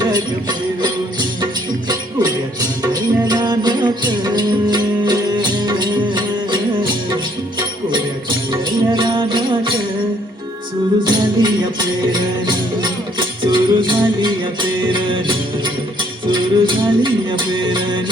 रग फिरून गोड्या चांदण्याला नाच गोड्या चांदण्याला नाच सुरू झाली या प्रेरण सुरू झाली या प्रेरण सुरू झाली या प्रेरण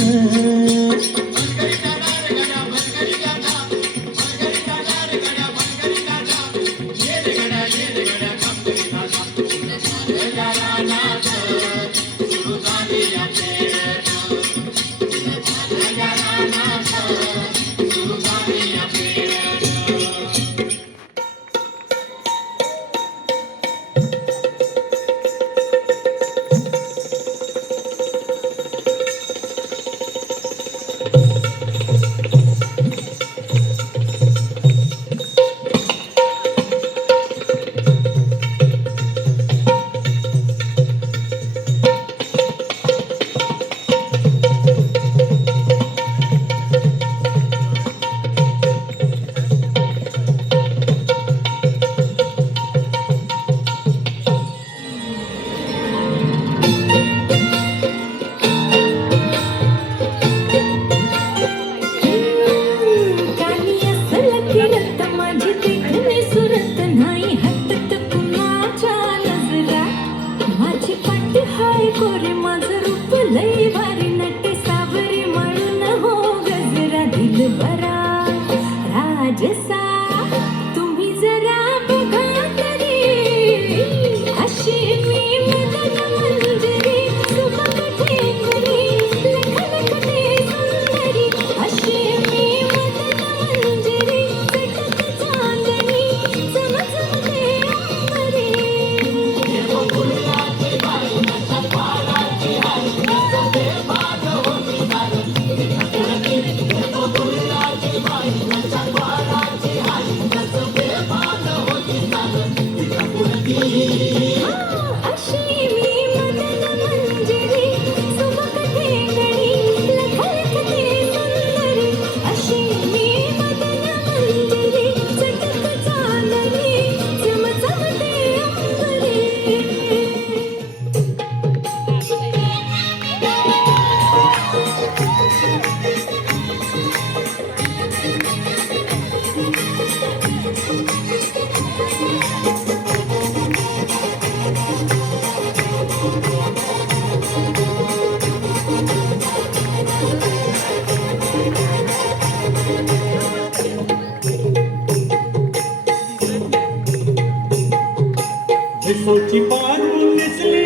भिसवची पारू नेसली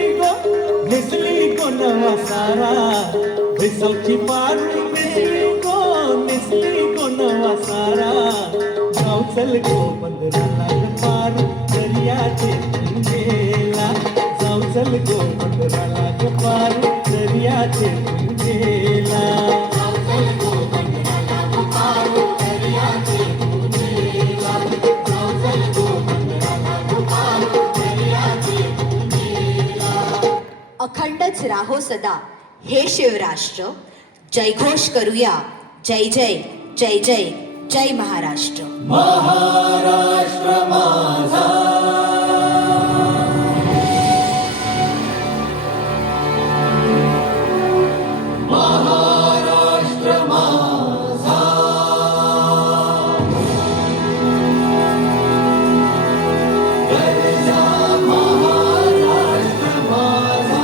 गो नवा सारा भिसवची पारू नेसली गो नवा सारा जाऊ चल गो बंदराला पार दर्याचे गेला जाऊ चल गो बंदराला पार दर्याचे गेला अखंडच राहो सदा हे शिवराष्ट्र जयघोष करूया जय जय जय जय जय महाराष्ट्र महाराष्ट्र माझा महाराष्ट्र माझा गरजा महाराष्ट्र माझा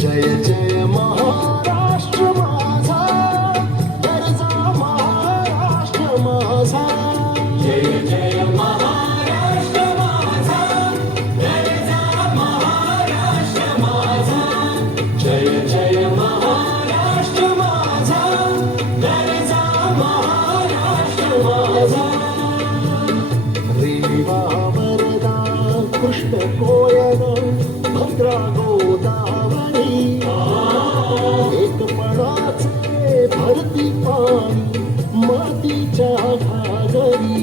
जय जय महाराष्ट्र माझा गरजा महाराष्ट्र माझा जय जय महाराष्ट्र माझा गरजा महाराष्ट्र माझा जय जय महाराष्ट्र माझा गरजा महाराष्ट्र माझा रेवा वरदा कृष्ण कोयल भद्रा गोदावरी एकपणाचे भरती पाणी मातीच्या घागरी